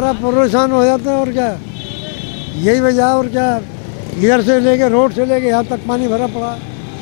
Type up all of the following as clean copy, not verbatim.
हमारा परेशान हो जाता है और क्या, यही वजह है। और क्या, इधर से लेके रोड से लेके यहाँ तक पानी भरा पड़ा,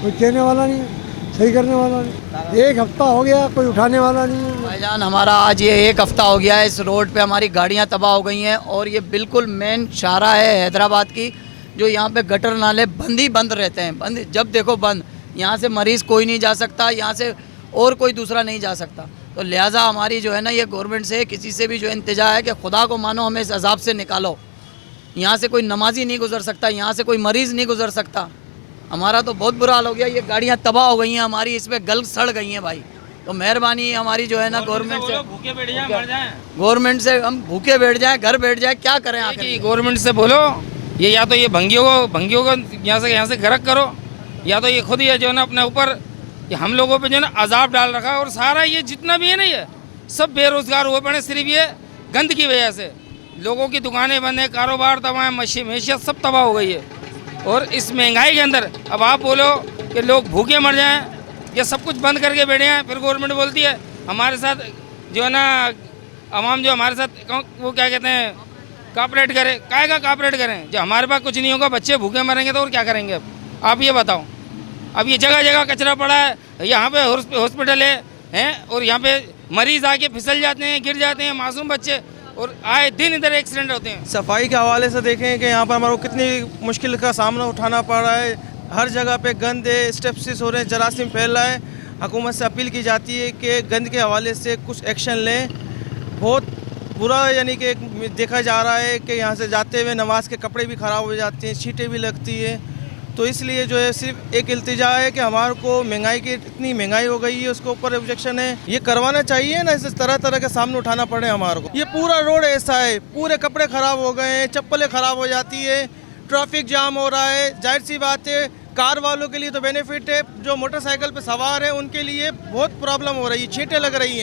कोई कहने वाला नहीं है, सही करने वाला नहीं। एक हफ्ता हो गया, कोई उठाने वाला नहीं है। भाईजान हमारा आज ये एक हफ्ता हो गया है, इस रोड पे हमारी गाड़ियाँ तबाह हो गई हैं और ये बिल्कुल मेन शाहरा है हैदराबाद की, जो यहाँ पे गटर नाले बंद ही बंद रहते हैं, बंद जब देखो बंद। यहाँ से मरीज़ कोई नहीं जा सकता, यहाँ से और कोई दूसरा नहीं जा सकता। तो लिहाजा हमारी जो है ना, ये गवर्नमेंट से किसी से भी जो इंतजा है कि खुदा को मानो हमें इस अजाब से निकालो। यहाँ से कोई नमाजी नहीं गुजर सकता, यहाँ से कोई मरीज़ नहीं गुजर सकता। हमारा तो बहुत बुरा हाल हो गया, ये गाड़ियाँ तबाह हो गई हैं हमारी, इस पर गल सड़ गई हैं भाई। तो मेहरबानी हमारी जो है ना गवर्नमेंट से, भूखे बैठ जाएं, मर जाएं। गवर्नमेंट से हम भूखे बैठ जाएं, घर बैठ जाएं, क्या करें आखिर? गवर्नमेंट से बोलो ये या तो ये भंगियों को यहाँ से गरक करो, या तो ये खुद ही जो है ना अपने ऊपर ये हम लोगों पे जो है ना अजाब डाल रखा है। और सारा ये जितना भी है ना, ये सब बेरोजगार हुए पड़े, सिर्फ ये गंद की वजह से। लोगों की दुकानें बंद है, कारोबार तबाह है, मैशियत सब तबाह हो गई है। और इस महंगाई के अंदर अब आप बोलो कि लोग भूखे मर जाएं, ये सब कुछ बंद करके बैठे हैं। फिर गवर्नमेंट बोलती है हमारे साथ जो है ना, आवाम जो हमारे साथ वो क्या कहते हैं, कॉपरेट करे। काहे का कॉपरेट करें जब हमारे पास कुछ नहीं होगा, बच्चे भूखे मरेंगे तो और क्या करेंगे? अब आप ये बताओ। अब ये जगह जगह कचरा पड़ा है, यहाँ पे हॉस्पिटल है और यहाँ पे मरीज आके फिसल जाते हैं, गिर जाते हैं मासूम बच्चे, और आए दिन इधर एक्सीडेंट होते हैं। सफाई के हवाले से देखें कि यहाँ पर हमारे को कितनी मुश्किल का सामना उठाना पड़ रहा है। हर जगह पे गंद है, स्टेप्सिस हो रहे हैं, जरासीम फैल रहा है। हुकूमत से अपील की जाती है कि गंद के हवाले से कुछ एक्शन लें। बहुत बुरा यानी कि देखा जा रहा है कि यहाँ से जाते हुए नमाज के कपड़े भी ख़राब हो जाते हैं, छींटें भी लगती हैं। तो इसलिए जो है सिर्फ एक इल्तिजा है कि हमारे को महंगाई की इतनी महंगाई हो गई है, उसके ऊपर ऑब्जेक्शन है। ये करवाना चाहिए ना, इसे तरह तरह के सामने उठाना पड़े हमारे को। ये पूरा रोड ऐसा है, पूरे कपड़े ख़राब हो गए हैं, चप्पलें ख़राब हो जाती है, ट्रैफिक जाम हो रहा है। जाहिर सी बात है कार वालों के लिए तो बेनिफिट है, जो मोटरसाइकिल पे सवार है उनके लिए बहुत प्रॉब्लम हो रही है, छींटें लग रही हैं।